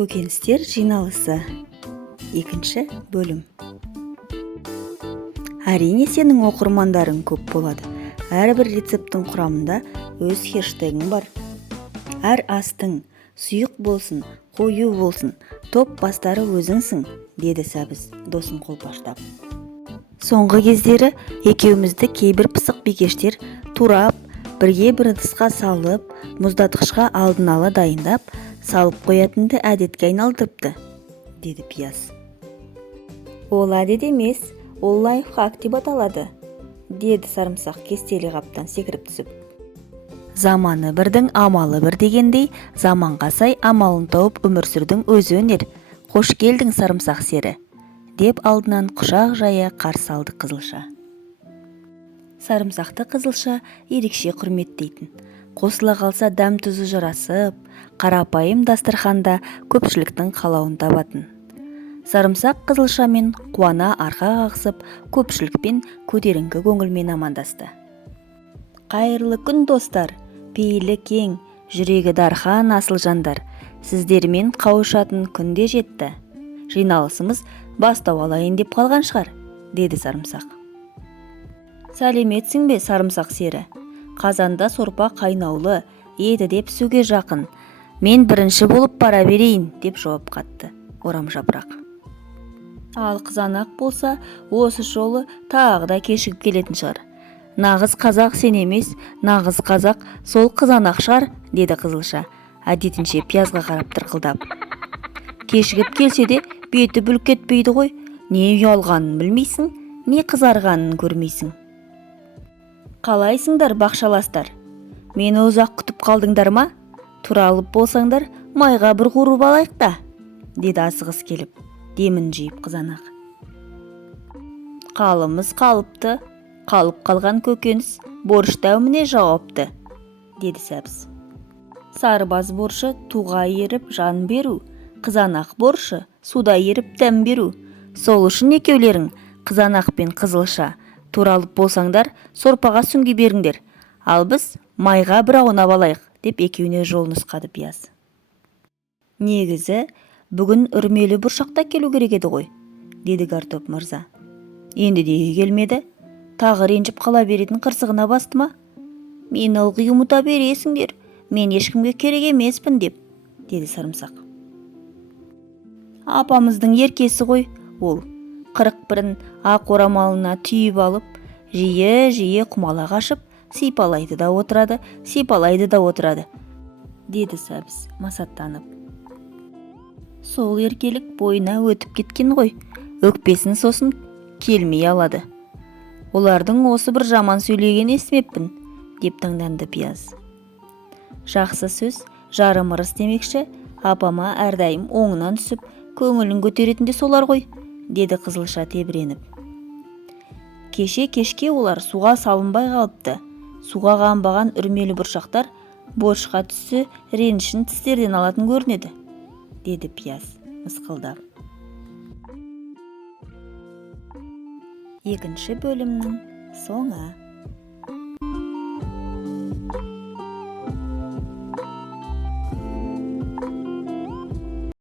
Көкөністер жиналысы. Екінші бөлім. Әрине сенің оқырмандарың көп болады. Әрбір рецепттің құрамында өз хештегің бар. Әр астың сұйық болсын, қою болсын, топ бастары өзіңсің, деді Сәбіз досын қолпаштап. Соңғы кездері екеумізді кейбір пысық бикештер турап, бірге бір ыдысқа салып, мұздатқышқа алдын ала дайындап, салып қоятынды әдетке айналдырыпты, деді Пияз. Ол әдет емес, ол лайфхак деп аталады, деді Сарымсақ кестелі қаптан секіріп түсіп. Заманы бірдің амалы бір дегендей, заманға сай амалын тауып өмір сүрдің өзі өнер. Қош келдің, Сарымсақ сері, деп алдынан құшақ жая қарсы алды Қызылша. Сарымсақты Қызылша ерекше құрметтейтін. Қосыла қалса дәм тұзы жарасып, қарапайым дастарханда көпшіліктің қалауын табатын. Сарымсақ Қызылшамен қуана арқа қағысып, көпшілікпен көтеріңкі көңілмен амандасты. Қайырлы күн, достар, пейілі кең, жүрегі дархан асыл жандар. Сіздермен қауышатын күнде жетті. Жиналысымыз бастау алайын деп қалған шығар, деді Сарымсақ. Сәлеметсің бе, Сарымсақ сері? Қазанда сорпа қайнаулы, еді деп сөге жақын. Мен бірінші болып бара берейін, деп жауап қатты Орамжапырақ. Ал қызанақ болса, осы жолы тағы да кешігіп келетін шығар. Нағыз қазақ сен емес, нағыз қазақ сол қызанақ шығар, деді Қызылша, әдетінше Пиязға қарап тырқылдап. Кешігіп келсе де беті бүлк кетпейді ғой, не ұялғанын білмейсің, не қызарғанын көрмейсің. Қалайсыңдар, бақшаластар? Мені ұзақ күтіп қалдыңдар ма? Туралып болсаңдар, майға бір қуырып алайық та, деді асығыс келіп, демін жиып қызанақ. Қалымыз қалыпты, қалып қалған көкөніс борыш дәуміне жауапты, деді Сәбіз. Сарбаз борышы туға еріп жан беру, қызанақ борышы суда еріп дәм беру. Сол үшін екеулерің, Қызанақ пен Қызылша, туралып болсаңдар, сорпаға сүңги беріңдер. Ал біз майға бір аунап алайық, деп екеуіне жол нұсқады Пияз. Негізі, бүгін үрмелі бұршақта келу керек еді ғой, деді Картоп мырза. Енді неге келмеді? Тағы ренжіп қала беретін қырсығына басты ма? Мен ылғи ұмыта бересіңдер, мен ешкімге керек емеспін, деді Сарымсақ. Апамыздың еркесі ғой, ол 41-ін ақ орамалына түйіп алып, жиі құмалақ ашып, сипалайды да отырады, деді Сәбіз масаттанып. Сол еркелік бойына өтіп кеткен ғой, өкпесін сосын келмей алады. Олардың осы бір жаман сөйлеген естімеппін, деп таңданды Пияз. Жақсы сөз, жарым ырыс демекші, апама әрдайым оңынан түсіп, көңілін көтеретін де солар ғой, деді Қызылша тебіреніп. Кешке олар суға салынбай қалыпты. Суға қанбаған үрмелі бұршақтар борышқа түссе ренішін тістерден алатын көрінеді, деді Пияз мысқылдап. Екінші бөлімнің соңы.